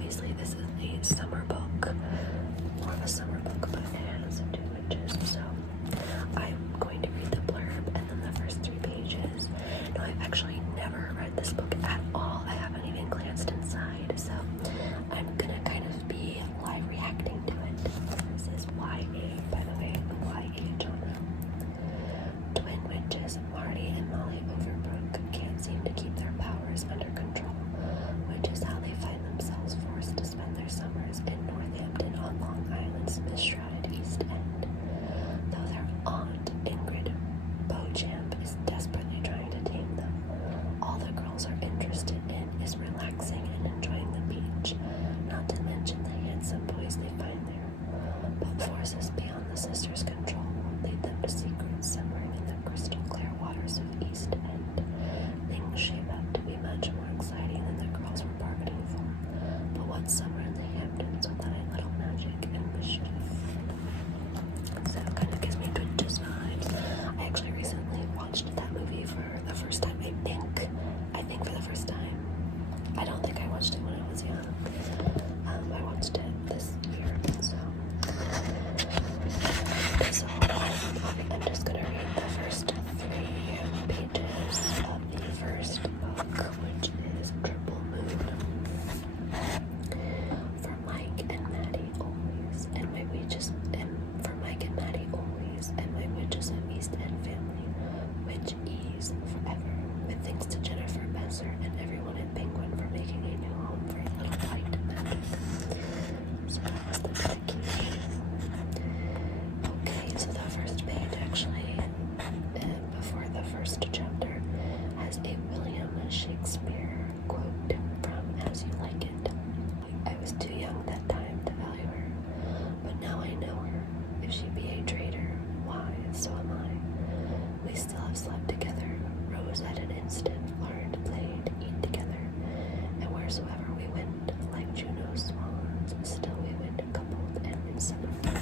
obviously this is a summer book, more of a summer book, but it has 2 witches, so I'm going to read the blurb and then the first 3 pages. No, I've actually never read this book at all. I haven't even glanced inside, so I'm gonna kind of be live reacting to it. This is YA, by the way, YA genre. Twin witches Marty and Molly Overbrook can't seem to keep their powers under control, which is how they find themselves forced to spend their summers in Northampton on Long Island's misshrouded East End. Though their aunt, Ingrid Beauchamp, is desperately trying to tame them, all the girls are interested in is relaxing and enjoying the beach, not to mention the handsome boys they find there. But forces beyond the sisters' control will lead them to secrets simmering in the crystal clear waters of East End. Things shape up to be much more exciting than the girls were bargaining for. But what's summer in the Hamptons without a little magic and mischief? So it kind of gives me Twitches vibes. I actually recently watched that movie for the first time, I think for the first time. I don't think I watched it when I was young. I watched it this year, so I'm just gonna read the first 3 pages of the first book, which is Triple Moon. For Mike and Maddie always, and my witches, and for Mike and Maddie always, and my witches of East End family, witch ease forever. With thanks to Jennifer Besser and everyone in Penguin for making a new home for a little light magic. So that was the dedication. Okay, so the first page actually, before the first chapter, has a William Shakespeare quote from As You Like It. I was too young that time to value her, but now I know her. If she be a traitor, why, so am I. We still have slept together, rose at an instant, learned, played, eat together, and wheresoever we went, like Juno's swans, still we went coupled and inseparable.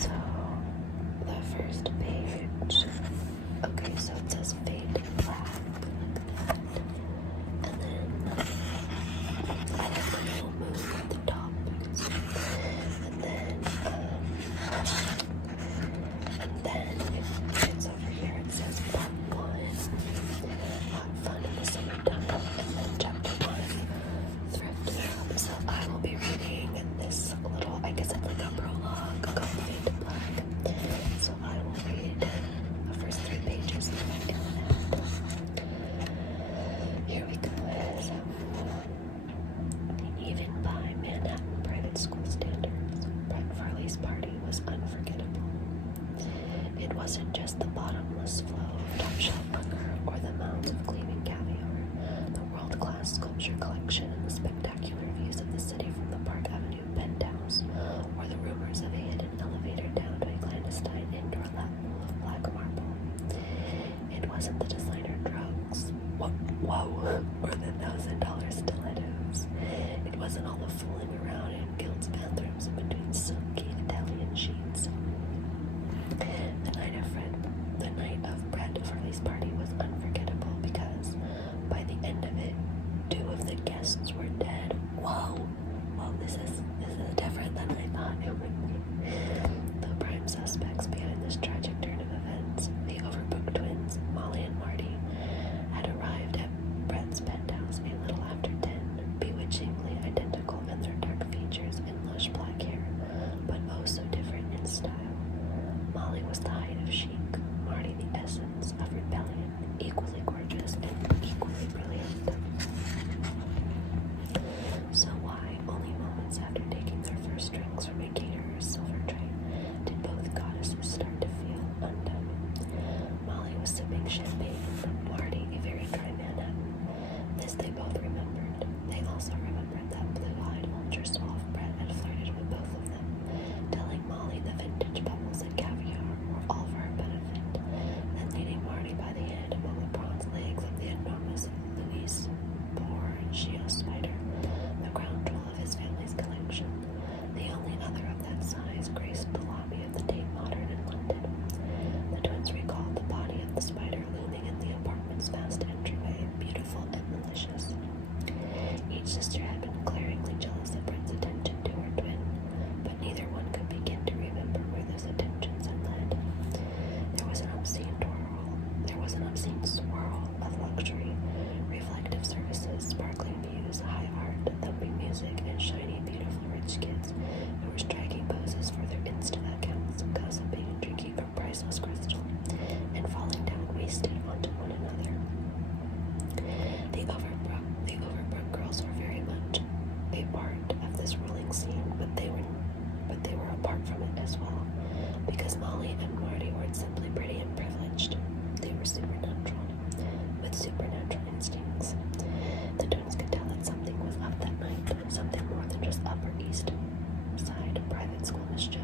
So the first page, okay, so it says fade black, like that, and then I have the little moon at the top, and then it's over here, it says part 1, hot fun in the summertime, and then chapter 1, thrift shop. So I will be reading this little, I guess it's like a prologue called Fade Black. So I will read the first 3 pages in that. Here we go. So, even by Manhattan private school standards, Brett Farley's party was unforgettable. It wasn't just the bottomless flow of top-shelf liquor or the mounds of gleaming caviar, the world-class sculpture collection and the spectacular views of the city from the Park Avenue penthouse, or the rumors of a hidden elevator down to a clandestine indoor lap pool of black marble. It wasn't the designer drugs, whoa, or the $1,000 stilettos. It wasn't all the fooling around in Guild's bathrooms in between silky Italian sheets. The night of Brett Farley's party was unforgettable because by the end of it, 2 of the guests were dead. Whoa, this is different than I thought it would be. The prime suspects behind this tragic turn of events, the Overbrook twins, Molly and Marty, had arrived at Brett's penthouse a little after 10, bewitchingly identical in their gossiping and drinking from priceless crystal, and falling down wasted onto one another. The Overbrook girls were very much a part of this ruling scene, but they were apart from it as well, because Molly and Marty weren't simply pretty and privileged. They were supernatural, with supernatural instincts. The twins could tell that something was up that night, something more than just Upper East Side private school mischief,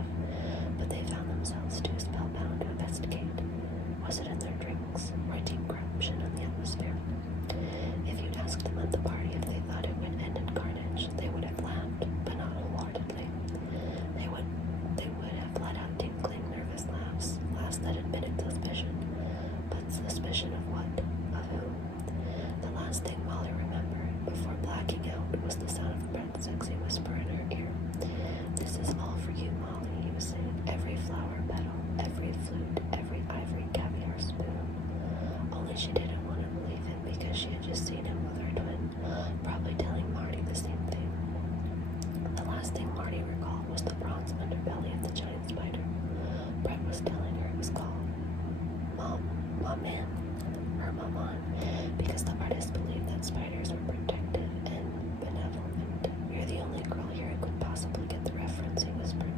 but they found themselves too spellbound to investigate. Was it in their drinks, or a deep corruption in the atmosphere? If you'd asked them at the party if they thought it would end in carnage, they would have laughed, but not wholeheartedly. They would have let out tinkling, nervous laughs that admitted suspicion. But suspicion of what? Of whom? The last thing Molly remembered, before blacking out, was the sound of Brett's sexy whisper in her ear. "This is all for you, Molly," he was saying. "Every flower petal, every flute, every ivory caviar spoon." Only she didn't want to believe him because she had just seen him with her twin, probably telling Marty the same thing. The last thing Marty recalled was the bronze underbelly of the giant spider. Brett was telling her it was called Mom-Man, her Maman, because the artist believed that spiders were protective and benevolent. "You're the only girl here who could possibly get the reference," he whispered.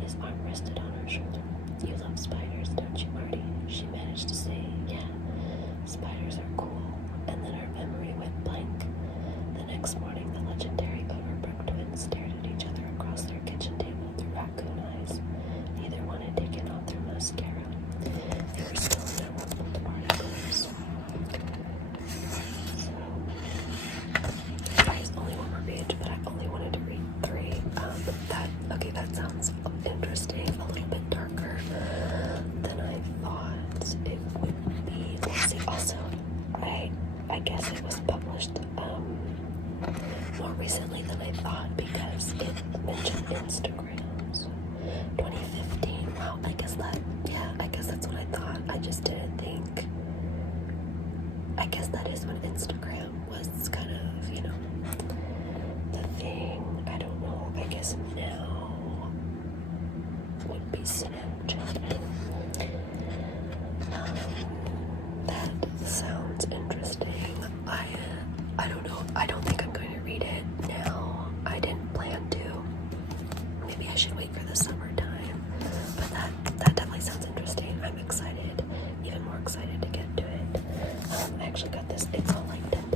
His arm rested on her shoulder. "You love spiders, don't you, Marty?" She managed to say, "Yeah, spiders are cool," and then her memory went blank. The next morning, the legendary Overbrook twins stared at each other across their kitchen table through raccoon eyes. Neither one had taken off their mascara. They were still in their rumpled party clothes. There's only one more page, but I only wanted to read 3. That sounds interesting. A little bit darker than I thought it would be. Let's see. Also, I guess it was published more recently than I thought because it mentioned Instagram. So 2015. Wow. I guess that's what I thought. I just didn't think. I guess that is when Instagram was kind of, the thing. I don't know. I guess now would be Snapchat. That sounds interesting. I don't know. I don't think I'm going to read it now. I didn't plan to. Maybe I should wait for the summertime. But that definitely sounds interesting. I'm excited, even more excited to get to it. I actually got this. It's all like 10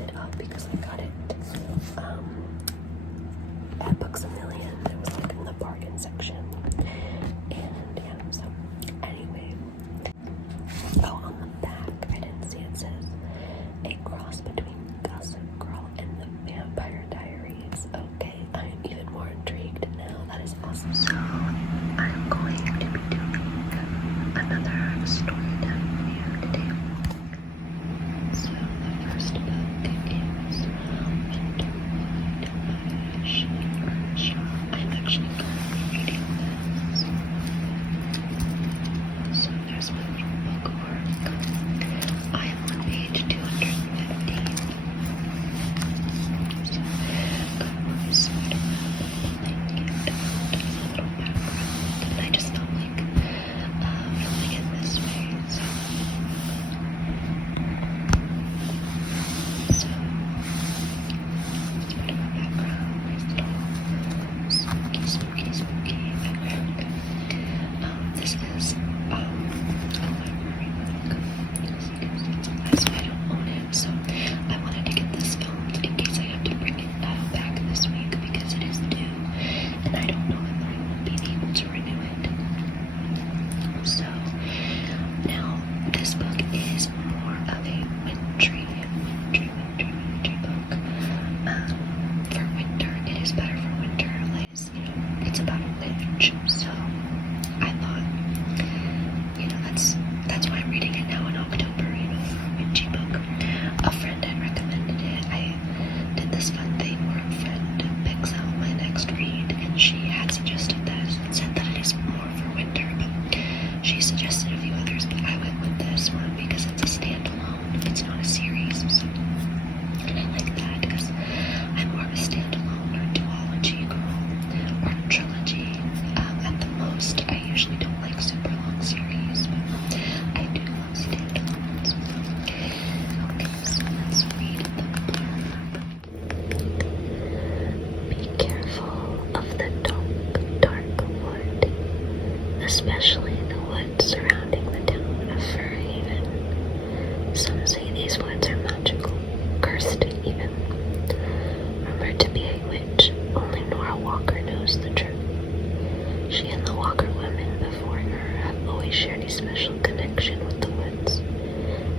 we shared a special connection with the woods,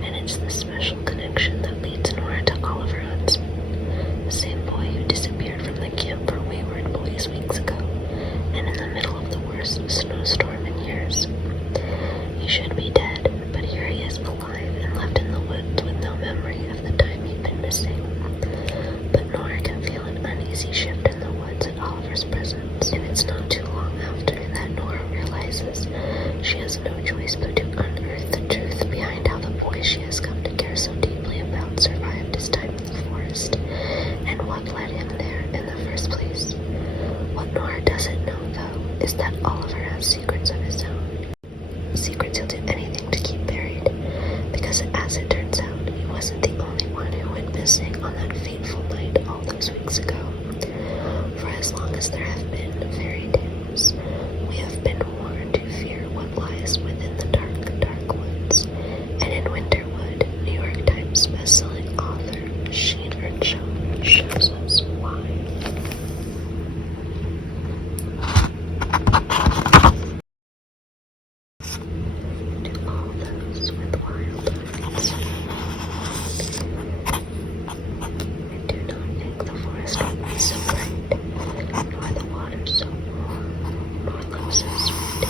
and it's this special connection that leads Nora to Oliver Huntsman, the same boy who disappeared from the camp for wayward boys weeks ago, and in the middle of the worst snowstorm in years. He should be dead, but here he is alive and left in the woods with no memory of the time he'd been missing. But Nora can feel an uneasy shift in the woods at Oliver's presence, and it's not too long after that Nora realizes she has no choice but to unearth the truth behind how the boy she has come to care so deeply about survived his time in the forest, and what led him there in the first place. What Nora doesn't know, though, is that Oliver has secrets of his own. Secrets he'll do anything to keep buried, because as it turns out, he wasn't the only one who went missing on that fateful night all those weeks ago. For as long as there have been fairy tales, we have been warned to fear what lies within the dark, dark woods. And in Winterwood, New York Times bestselling author Sheen Earnshaw shows us why. To all those with wild eyes, I do not think the forest would be so bright, nor the water so warm, nor love so sweet,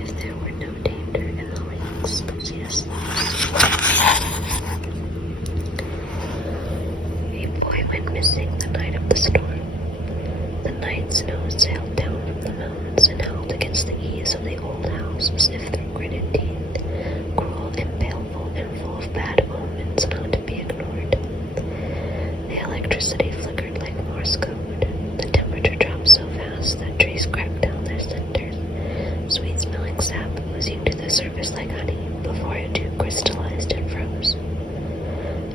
if there were no danger in the lakes. Yes. A boy went missing the night of the storm. The night snow sailed down from the mountains and howled against the eaves of the old house as if through gritted teeth, cruel and baleful and full of bad omens not to be ignored. The electricity flickered like Morse code. The temperature dropped so fast that trees cracked down their centers, sweet-smelling sap oozing to the surface like honey before it too crystallized and froze.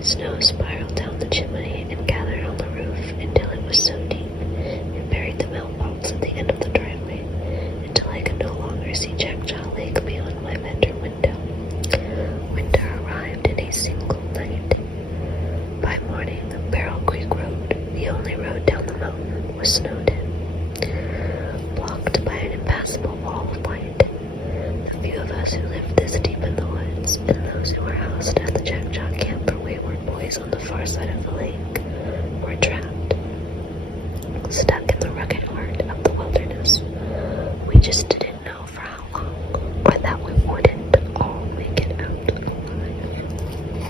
Snow spiraled down the chimney and gathered on the roof until it was so deep it buried the mailbox at the end of the driveway, until I could no longer see Jackjaw Lake beyond my bedroom window. Winter arrived in a single night. By morning, Barrel Creek Road, the only road down the mountain, was snowed in, blocked by an impassable wall of white. The few of us who lived this deep in the woods, and those who were housed at the Jackjaw camp for wayward boys on the far side of the lake, were trapped, stuck in the rugged heart of the wilderness. We just didn't know for how long, or that we wouldn't all make it out alive.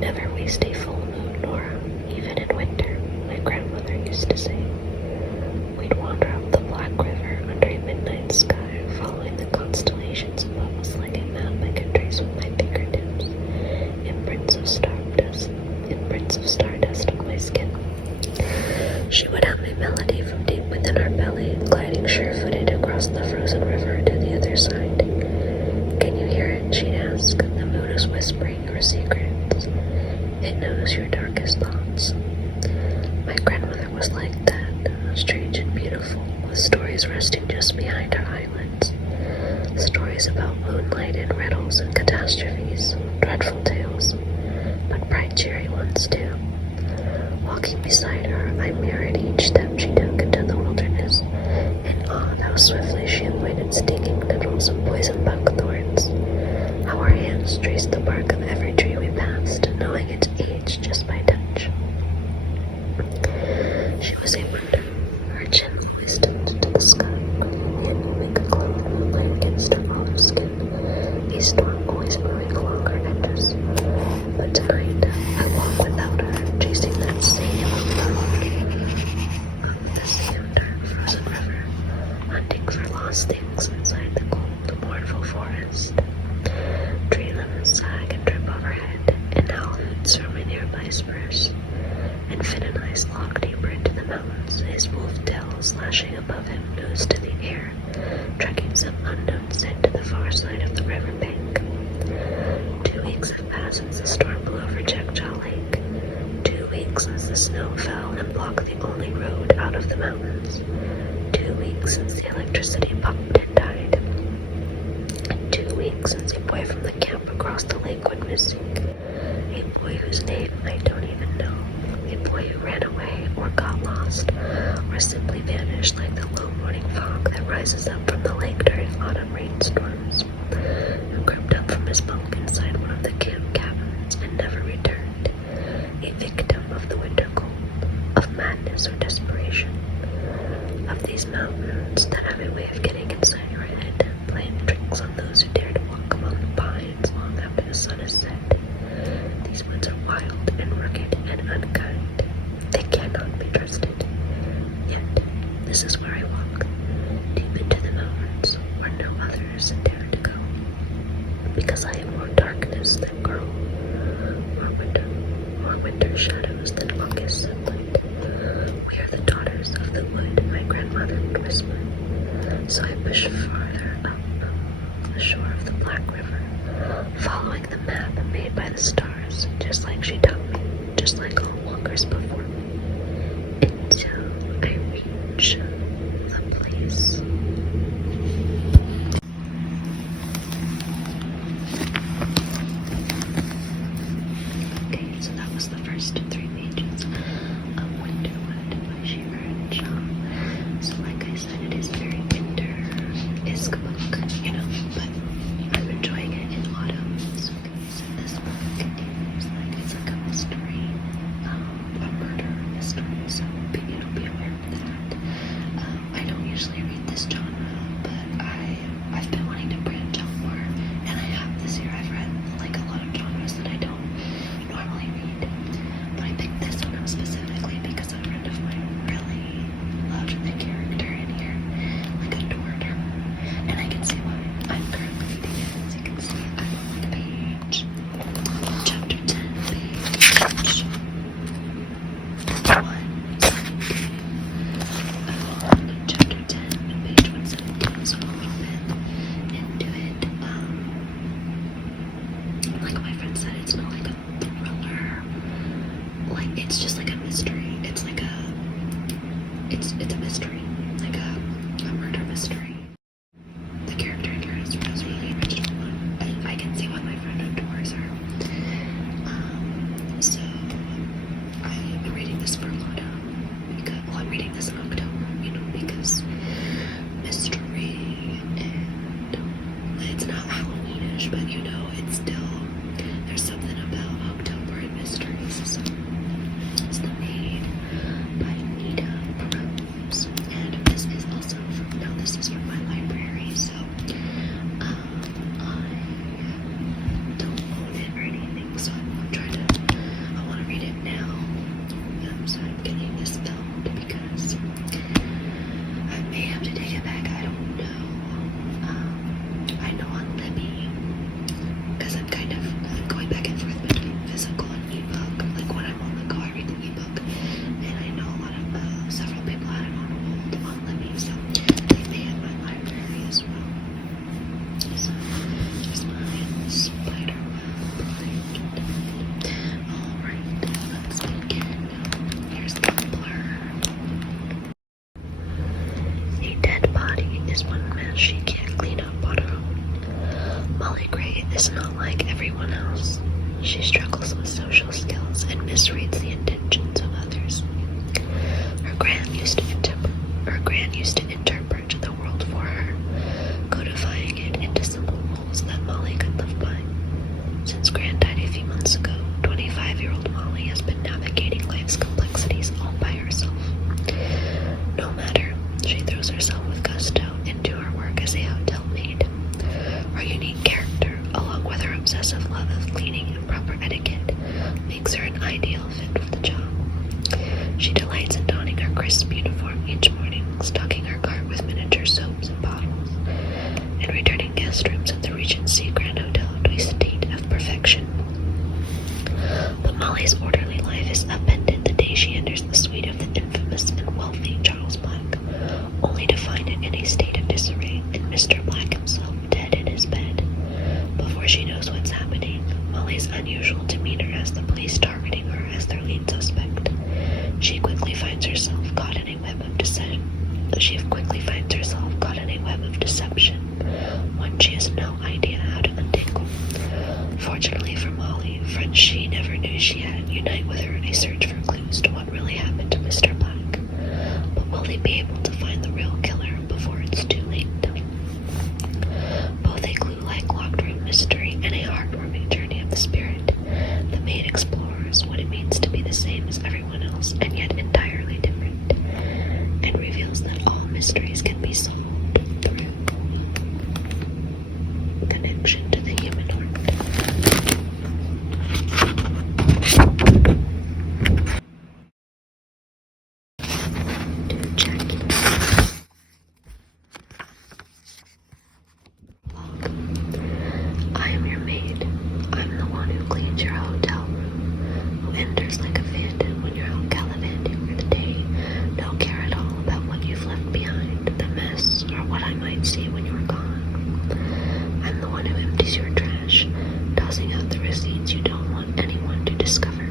Never waste a full moon, Nora, even in winter, my grandmother used to say. We'd wander up the Black River under a midnight sky, following the constellations above us like a map I could trace with my fingertips, imprints of stardust on my skin. She would hum a melody from deep within our belly, gliding sure-footed across the frozen river to the other side. Can you hear it? She'd ask. The moon is whispering your secrets. It knows your darkest thoughts. My grandmother was like that, strange and beautiful, with stories resting just behind her eyelids. Stories about moonlight and riddles and catastrophes, dreadful tales, but bright, cheery ones too. Walking beside her, I mirrored each step she took into the wilderness, and awed how swiftly she avoided stinging nettles and poison buckthorns, how her hands traced the bark of every tree we passed, knowing its age just by touch. She was a wonder. Her chin always tilted to the sky, yet we could glow in moonlight against her olive skin, a storm always moving along her edges. But tonight, I walk without her, chasing that same road, the same dark frozen river, hunting for lost things inside the cold, mournful forest. Tree limbs sag and drip overhead, and owl hoots from a nearby spruce. And Finn and I slog deeper into the mountains, his wolf tail slashing above him, nose to the air, tracking some unknown scent to the far side of the river bank. 2 weeks have passed since the storm blew over Jackjaw Lake. 2 weeks since the snow fell and blocked the only road out of the mountains. 2 weeks since the electricity popped and died. And 2 weeks since a boy from the camp across the lake went missing. A boy whose name I don't even know. A boy who ran away or got lost, or simply vanished like the low morning fog that rises up from the lake during autumn rainstorms. attacks on those who dare to walk among the pines long after the sun has set. These woods are wild and rugged and unkind. They cannot be trusted. Yet, this is where I walk, deep into the mountains, where no others dare to go. Because I am more darkness than grow, more winter shadows than August sunlight. We are the daughters of the wood, my grandmother would whisper. So I push farther up the shore of the Black River, following the map made by the stars, just like she taught me, just like all walkers before me, until I reach the place. Okay, so that was the first 3 pages of Winterwood by Shiva and Shaw. So like I said, it is very winter-esque book, you know, but I'm enjoying it in autumn. So this book it's like a mystery, a murder mystery, so be aware of that. I don't usually read this genre, but I've been wanting to branch out more, and I have this year. I've read like a lot of genres that I don't normally read, but I picked this one up specifically because a friend of mine really loved the character in here, like adored her, and I can see why. I'm currently reading it. As you can see, I'm on like page chapter 10, page 1. Chapter 10 and page 117, so I'm a little bit into it. Like my friend said, it's not like a thriller. Like, it's just like a mystery. It's like it's a mystery, like a murder mystery. The character in here is really original. I can see why my friend adores her. So I'm reading this for autumn because, well, I'm reading this in October, you know, because mystery, and it's not Halloweenish, but you know, it's still, there's something about October and mysteries. So it's The Maid by Nita Rose, and this is also this is from my library, so I don't own it or anything, so I want to read it now. So I'm getting this filmed because I may have to take it back, I don't know. I know on Libby, because I'm kind of going back and forth between physical and ebook. Like when I'm on the go, I read the ebook, and I know a lot of several people had it on hold on Libby, so they may have my library as well. So just my spider web blanket. Alright, let's begin. Here's the blurb. A dead body is one mess she can't clean up on her own. Molly Gray is not like everyone else. She struggles with social skills and misreads the intentions of others. Her gran used to interpret the world for her, codifying it into simple rules that Molly could live by. Since Gran died a few months ago, 25-year-old Molly has been navigating life's complexities all by herself. No matter, she throws herself with gusto into her work as a hotel maid. Her unique character, along with her obsessive love of cleaning and proper etiquette, makes her an ideal fit for the job. She delights in donning her crisp uniform each morning, stocking her cart with miniature soaps and bottles, and returning guest rooms at the Regency Grand Hotel to a state of perfection. But Molly's orderly life is upended the day she enters the suite of the infamous and wealthy Charles Black, only to find it in a state of disarray and Mr. Black himself dead in his bed. Before she knows what's happening, Molly's unusual demeanor has the police targeting her as their lead suspect. She quickly finds herself caught in a web of deception. When she has no idea how to empties your trash, tossing out the receipts you don't want anyone to discover.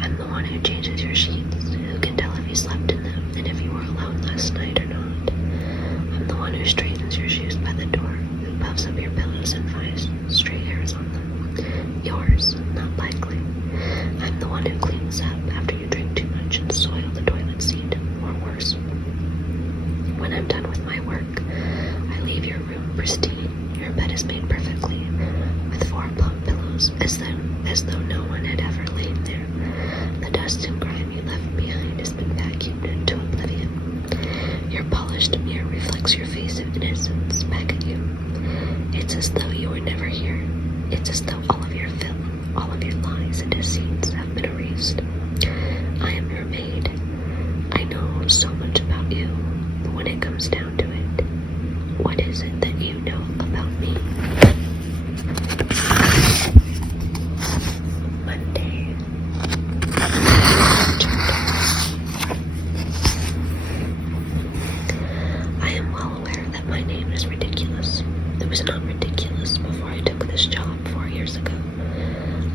I'm the one who changes your sheets, who can tell if you slept in them and if you were alone last night or not. I'm the one who straightens your shoes by the door, who puffs up your pillows and finds stray hairs on them. Yours, not likely. I'm the one who cleans up after you drink too much and soil the toilet seat, or worse. When I'm done with my work, I leave your room pristine. Your bed is made perfectly, with 4 plump pillows, as though no one had ever lain there. The dust and grime you left behind has been vacuumed into oblivion. Your polished mirror reflects your face of innocence back at you. It's as though you were never here. It's as though all of your film, all of your lies and deceits have been erased. I am your maid. I know so much about you, but when it comes down to it, what is it that you know about me? Monday. I am well aware that my name is ridiculous. It was not ridiculous before I took this job 4 years ago.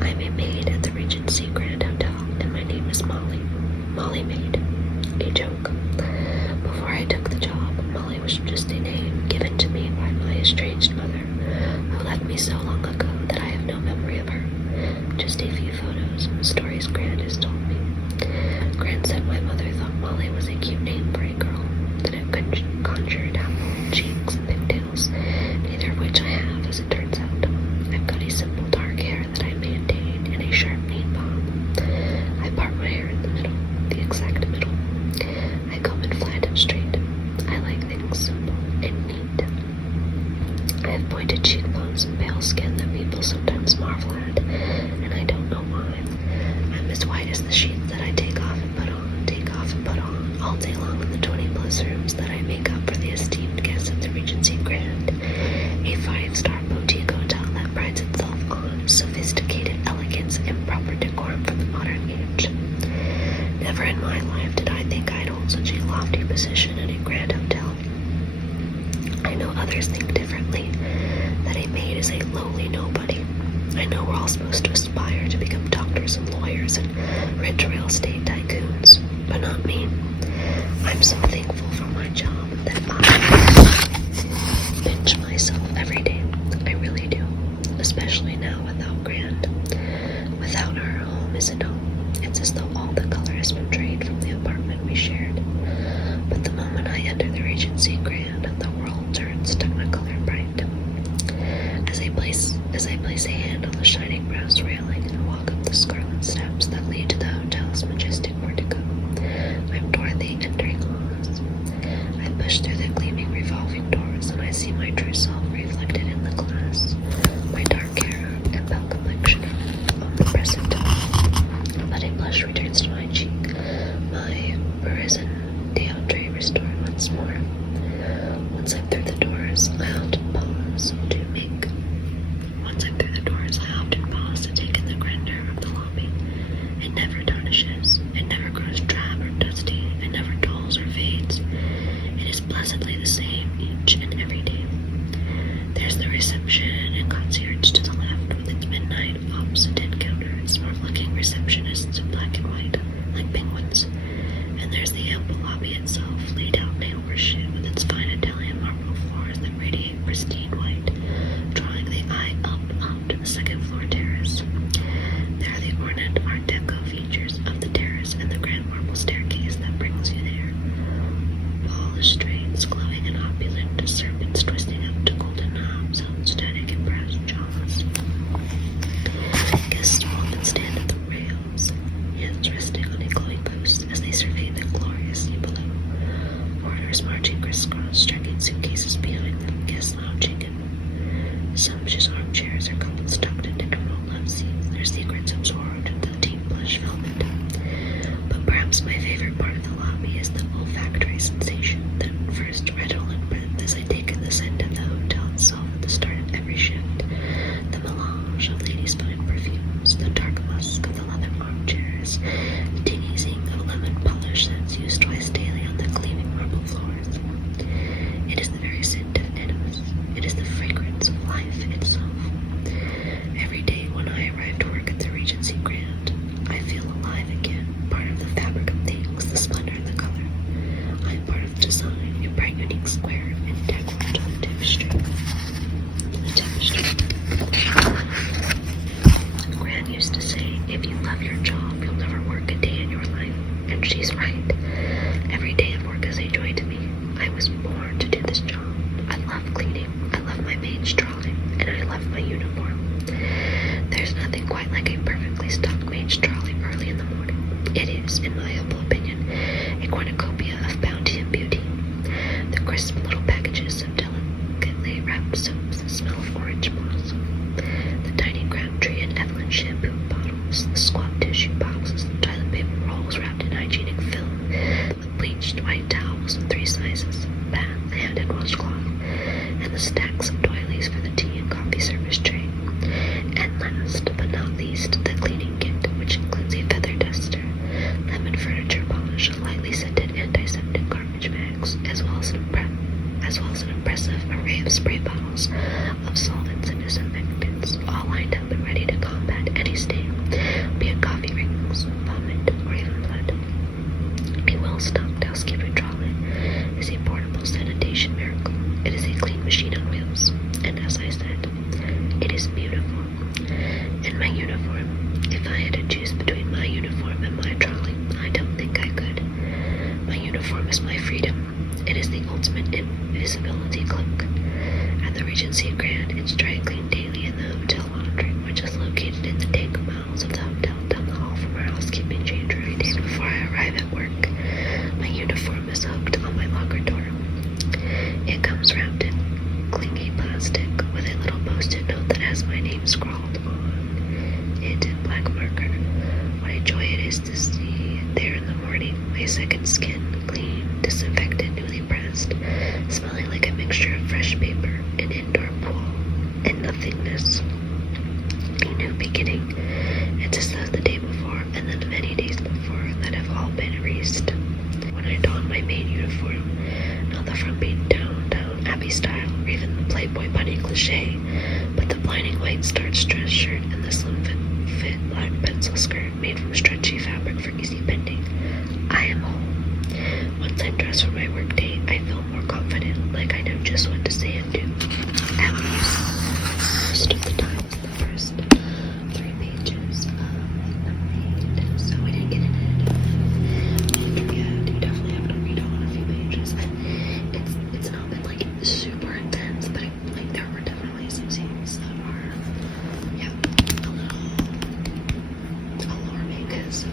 I'm a maid at the Regency Grand Hotel, and my name is Molly. Molly Maid. A joke. Before I took the job, Molly was just a name given to me by my estranged mother, who left me so long ago that I have no memory of her. Just a few photos and stories Gran has told me. Gran said my mother thought Molly was a cute name for a girl, that it conjured apple cheeks and pigtails, neither of which I have, as it turns out. I've got a simple dark hair that I maintain and a sharp neat bob. I part my hair in the middle, the exact middle. I comb it flat and straight. I like things simple and neat. I have pointed cheekbones and pale skin that people sometimes marvel at, and I don't know why. I'm as white as the sheets that I take off and put on, all day long in the 20+ rooms that I make up for the esteemed guests at the Regency Grand, a 5-star boutique hotel that prides itself on sophisticated elegance and proper decorum for the modern age. Never in my life did I think I'd hold such a lofty position in a grand hotel. I know others think differently, that a maid is a lowly nobody. I know we're all supposed to aspire to become doctors and lawyers and rich real estate tycoons, but not me. I'm so thankful for my job that I pinch myself every day. I really do, especially now without Grand. Without her, home isn't home. It's as though all the color has been drained from the apartment we shared. But the moment I enter the Regency Grand, the world turns technicolor bright. As I place a hand on the shining brass railing and walk up the scarlet steps that lead to the hotel's majestic portico, I'm Dorothy entering Oz. I push through the gleaming revolving doors and I see my true self reflected in the glass. My dark hair and pale complexion are omnipresent. But a blush returns to my cheek. My arisen deontry restored once more. Once I'm through the doors, I often pause to take in the grandeur of the lobby. It never tarnishes. It never grows drab or dusty. It never dulls or fades. It is blessedly the same each and every day. There's the reception and concierge to the left with its midnight obsidian counter and smart-looking receptionists in black and white, like penguins. And there's the ample lobby itself, laid out in a horseshoe with its fine Italian marble floors that radiate pristine white, drawing the eye up to the second-floor terrace. There are the ornate Art Deco features of the terrace and the grand marble staircase that brings you there. Balustrades glowing and opulent, serpents twisting up to golden knobs held static in brass jaws. cliche, but the blinding white starched dress shirt and the slim fit black pencil skirt made from stretchy fabric for easy bending. I am home. Once I'm dressed for my work day, I feel more confident, like I know just what to say and do. At least, most of the time, the first 3 pages of the read, so we didn't get into it. You definitely have to read on a few pages. It's not been like super intense, but like there were definitely some scenes that are, yeah, a little alarming because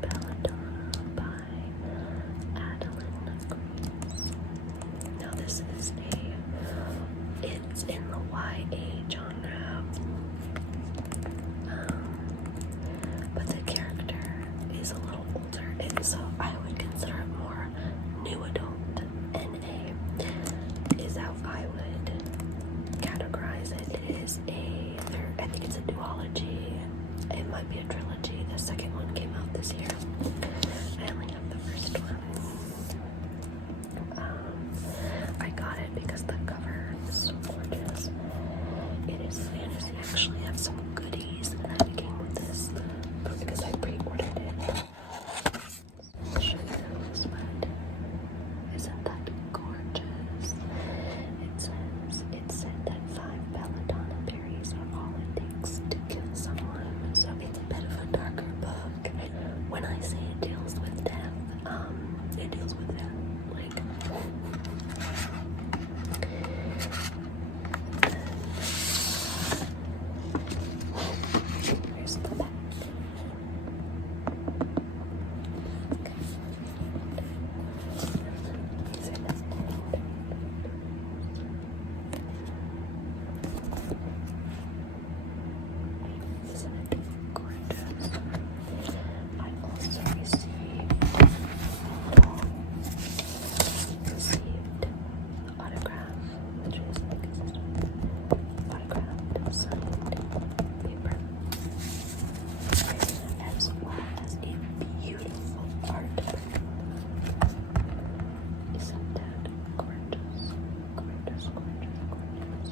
Belladonna by Adeline Greaves. Now this is it's in the YA genre, but the character is a little older, and so I would consider it more new adult. NA is how I would categorize it. It is I think it's a duology. It might be a trilogy. The second one came out this year. I only have the first one. I got it because the cover is so gorgeous. It is fantasy. I actually have some goodies that came with this because I pre-ordered it. I'll show you this one. Isn't that gorgeous? It said that 5 belladonna berries are all it takes to kill someone. So it's a bit of a darker book. When I say it deals with death, it deals with death. Like, here's the back. Isn't it gorgeous? I also received autograph, which is like autographed signed paper, as well as a beautiful art. Isn't that gorgeous? Gorgeous, gorgeous, gorgeous.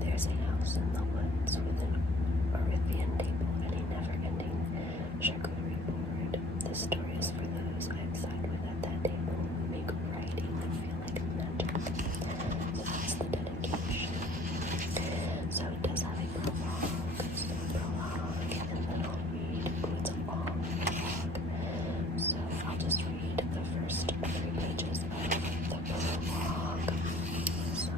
There's a house in the woods with an Earthian table and a never-ending charcuterie board. This story is for those I've sat with at that table who make writing feel like magic. So that's the dedication. So it does have a prologue, and then I'll read. Oh, it's a long prologue. So I'll just read the first 3 pages of the prologue. So,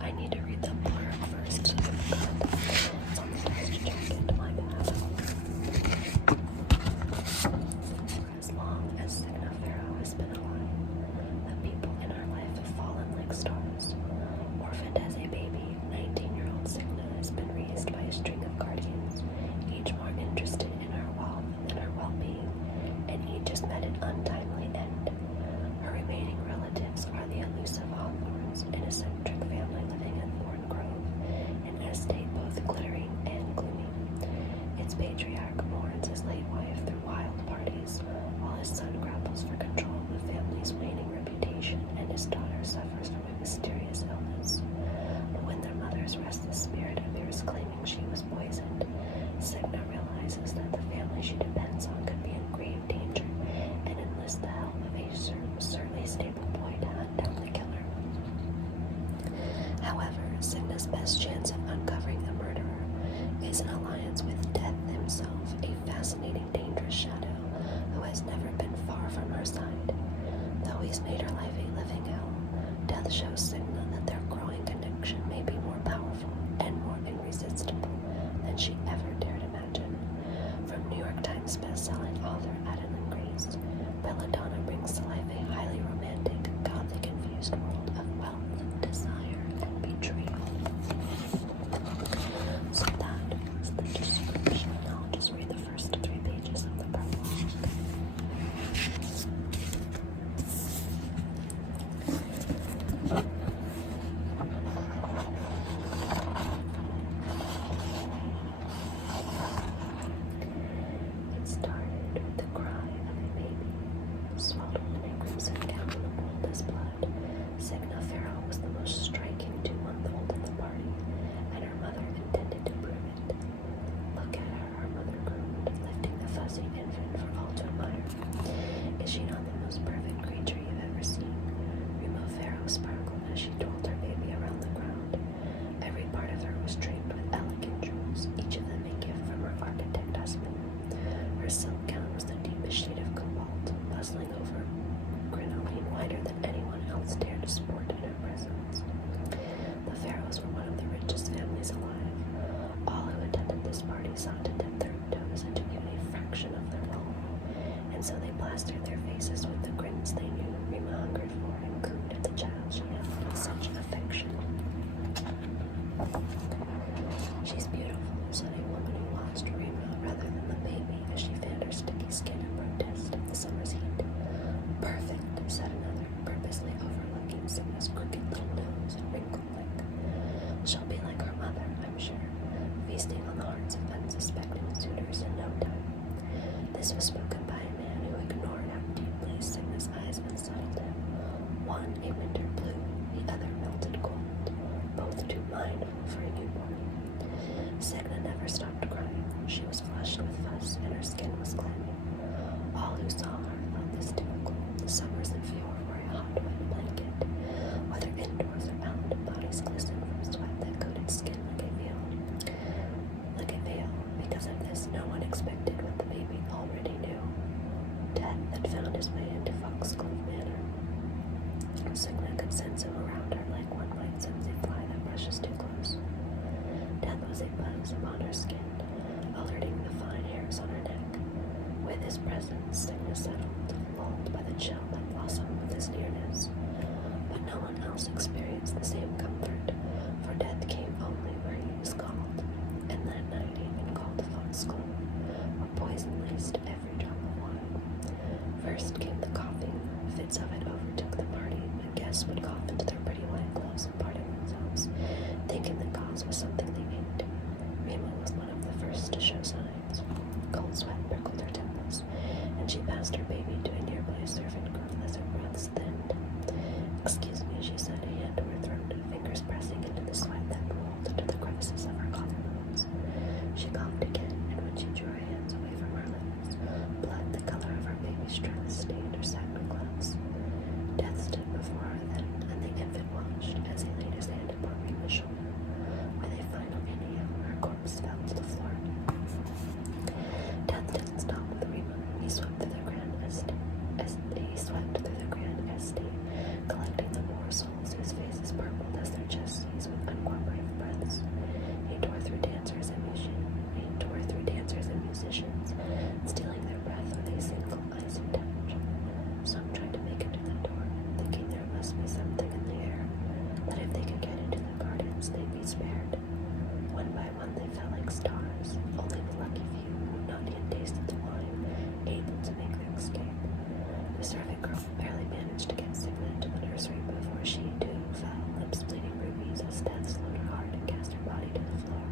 I need to read the blurb first. So it's on the dust jacket, my bad. For as long as Signa Pharaoh has been alive, the people in our life have fallen like stars. Orphaned as a baby, 19-year-old Signa has been raised by a string of guardians, each more interested in her wealth than her well-being, and each has met an untimely end. Her remaining relatives are the elusive Hawthorns, an eccentric family living in Thorn Grove, an estate both glittering and gloomy. Its patriarch mourns his late wife through wild parties, while his son grapples for control of the family's waning reputation, and his daughter suffers from a mysterious illness. But when their mother's restless spirit appears claiming she was poisoned, Signa realizes that the family she depends on could be in grave danger, and enlists the help of a surly stable boy to hunt down the killer. However, Signa's best chance of uncovering the murderer is an alliance with Death himself, a fascinating, dangerous shadow who has never been far from her side. Though he's made her life a living hell, Death shows Signa that their growing connection may be more powerful and more irresistible than she ever dared imagine. From New York Times best-selling author Adeline Greaves, Belladonna brings to life a highly romantic, gothic-infused world of wealth, desire, and betrayal. So that was the description. I'll just read the first 3 pages of the prologue. plastered their faces with the grins they knew Rima hungered for and cooed at the child she held with such affection. She's beautiful, said a woman who watched Rima rather than the baby as she fanned her sticky skin in protest of the summer's heat. Perfect, said another, purposely overlooking Sigma's crooked little nose and wrinkled neck. She'll be like her mother, I'm sure, feasting on the hearts of unsuspecting suitors in no time. This was spoken by a man who ignored how deeply Sigma's eyes unsettled him. One a winter blue, the other melted gold, both too mindful for a newborn. Signa never stopped crying. She was flushed with fuss, and her skin was clammy. All who saw her felt this typical. Summers in Fior were a hot, wet blanket. Whether indoors or out, bodies glistened from sweat that coated skin like a veil. Because of this, no one expected what the baby already knew. Death had found his way into Foxglove Manor. Signa could sense him around her like one might sense a fly that brushes too close. Death was a buzz upon her skin, alerting the fine hairs on her neck. With his presence, Signa settled, lulled by the chill that blossomed with his nearness. But no one else experienced the same comfort, for death came only where he was called, and that night he had been called to Foxglove, where poison laced every drop of wine. First came the coughing. Fits of it overtook the party, and guests would cough into their pretty white gloves and pardon themselves, thinking the cause was something they ate. Rima was one of the first to show signs. Cold sweat prickled her temples, and she passed her baby to a nearby servant girl as her breaths thinned. Excuse me, she said, a hand to her throat, fingers pressing into the sweat that rolled into the crevices of her collarbones. She coughed again, and when she drew her hands away from her lips, blood the color of her baby's dress stained her satin gloves. Death stood before her then, and the infant watched as he laid his hand upon Rima's shoulder. With a final inhale, her corpse fell to the floor. Death didn't stop with Rima. He swept through the grand estate, collecting the morsels whose faces purpled as their chests seized with uncooperative breaths. He tore through dancers and musicians, stealing their breath with a single icy touch. Some tried to make it to the door, thinking there must be something in the air, that if they could get into the gardens, they'd be spared. One by one they fell like stars, only the lucky few who had not yet tasted the wine, able to make their escape. The servant girl barely managed to get Signa into the nursery before she, too, fell, lips bleeding rubies as death slowed her heart and cast her body to the floor.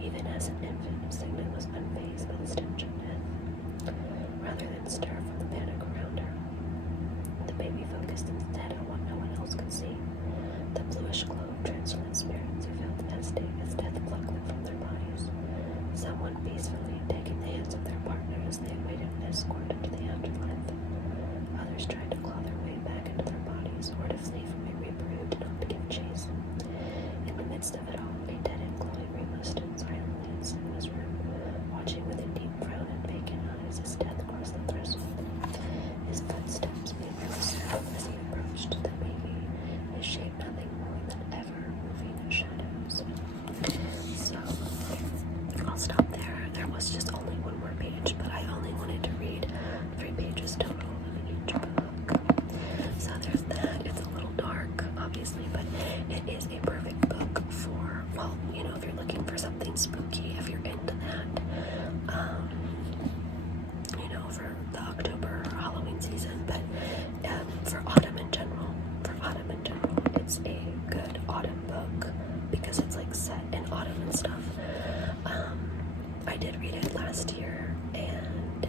Even as an infant, Signa was unfazed by the stench of death. Rather than stir from the panic around her, the baby focused instead on what no one else could see. The bluish glow of transient spirits who filled the estate as death plucked them from their bodies. Someone peacefully taking the hands of their partner as they awaited an escort into the afterlife. Others tried to claw their way back into their bodies or to flee from a reaper who did not give chase. In the midst of it all, a dead and glowing Rima stood silently in Sigma's room, watching with a deep frown and vacant eyes as death crossed the threshold. His footsteps made no sound as he approached the baby, his shape nothing more than ever moving in shadows. So, I'll stop there. There was just only one more page, but I only wanted to read 3 pages total of each book. So there's that. It's a little dark, obviously, but it is a perfect book for, well, you know, if you're looking for something spooky, if you're into that, you know, for the October or Halloween season, but for autumn in general, it's a good autumn book because it's like set in autumn and stuff. I did read it last year, and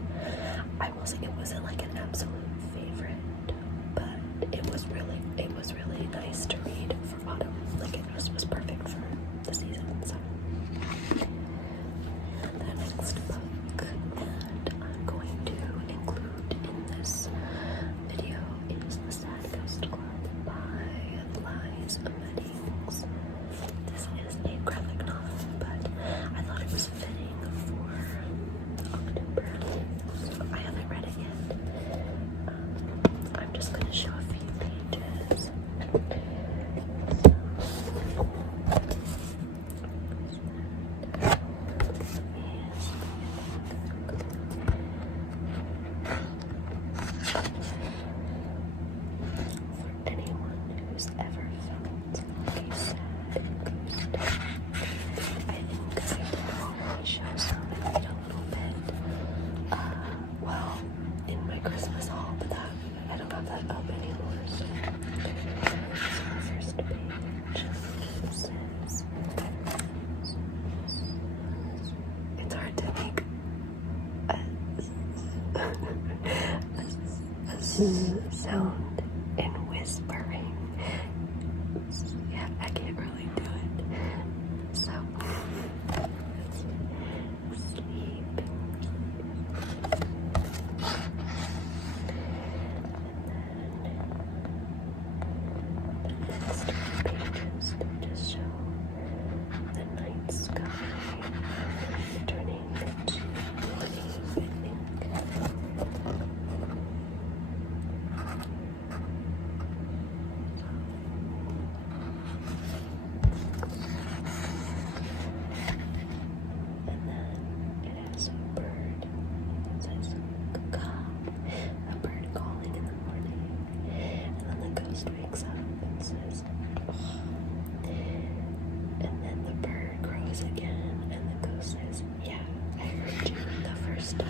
I will say it wasn't like an absolute favorite, but it was really nice to read for autumn. Like it just was perfect for the season. So the next book that I'm going to include in this video is The Sad Ghost Club by Liza Meddings. This is a graphic novel, but I thought it was fitting for October, so I haven't read it yet. sound and whispering. Yeah, I can't really do it. So, sleep. The next pages just show the night sky turning into morning, I think. And then it has a bird. It says caw, a bird calling in the morning. And then the ghost wakes up and says, oh. And then the bird crows again, and the ghost says, yeah, I heard you the first time.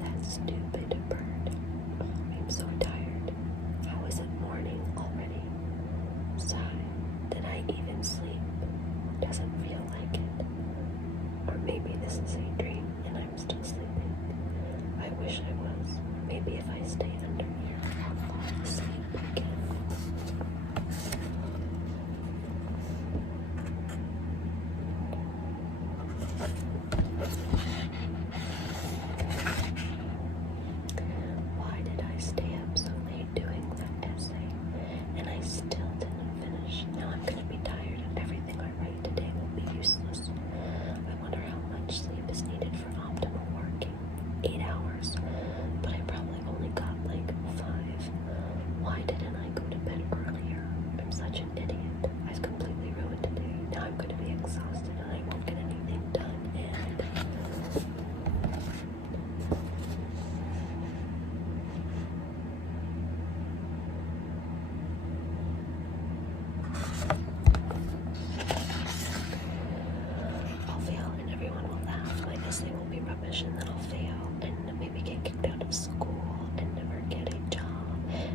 That stupid bird. Oh, I'm so tired. How is it morning already? Sigh. Did I even sleep? Doesn't feel like it. Or maybe this is a dream and I'm still sleeping. I wish I was. Maybe if I stay under here, I'll fall asleep again. Why did I stay up so late doing that essay? And I still didn't finish. Now I'm gonna be tired and everything I write today will be useless. I wonder how much sleep is needed for optimal working. 8 hours. But I probably only got like 5. Why didn't I go to bed earlier? I'm such an idiot. I've completely ruined today. Now I'm gonna be exhausted and I won't get anything done. I'll fail and everyone will laugh. My essay will be rubbish and then I'll fail and maybe get kicked out of school and never get a job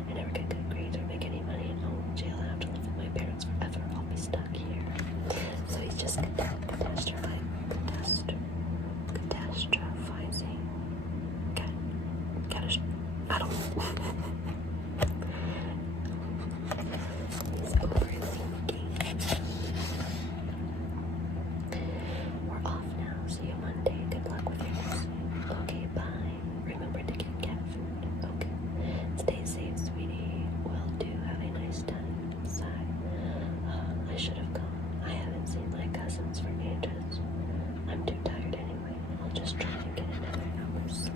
and never get good grades or make any money and I'll jail and have to live with my parents forever. I'll be stuck here. So he's just catastrophizing. I don't know. He's overthinking. We're off now. See you Monday. Good luck with your essay. Okay, bye. Remember to get cat food. Okay. Stay safe, sweetie. Will do. Have a nice time. Sigh. I should have gone. I haven't seen my cousins for ages. I'm too tired anyway. I'll just try and get another hour's sleep.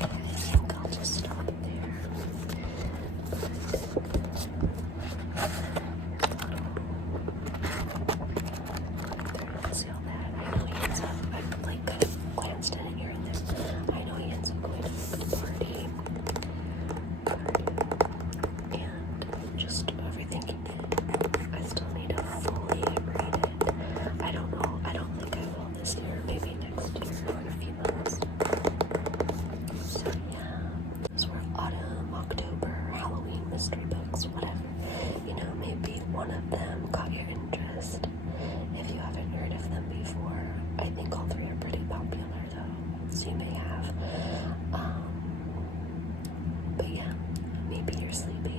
I think I'll just stop there. See all that? I know he ends up, I've like kind of glanced at it here and there. I know he ends up going to the party. And just overthinking it. I still need to fully read it. I don't know. I don't think I will this year. Maybe next year or in a few months. So yeah. Sort of autumn, October, Halloween mystery books, whatever. You know, maybe one of them caught your interest. If you haven't heard of them before, I think all 3 are pretty popular though. So you may have. But yeah, maybe you're sleepy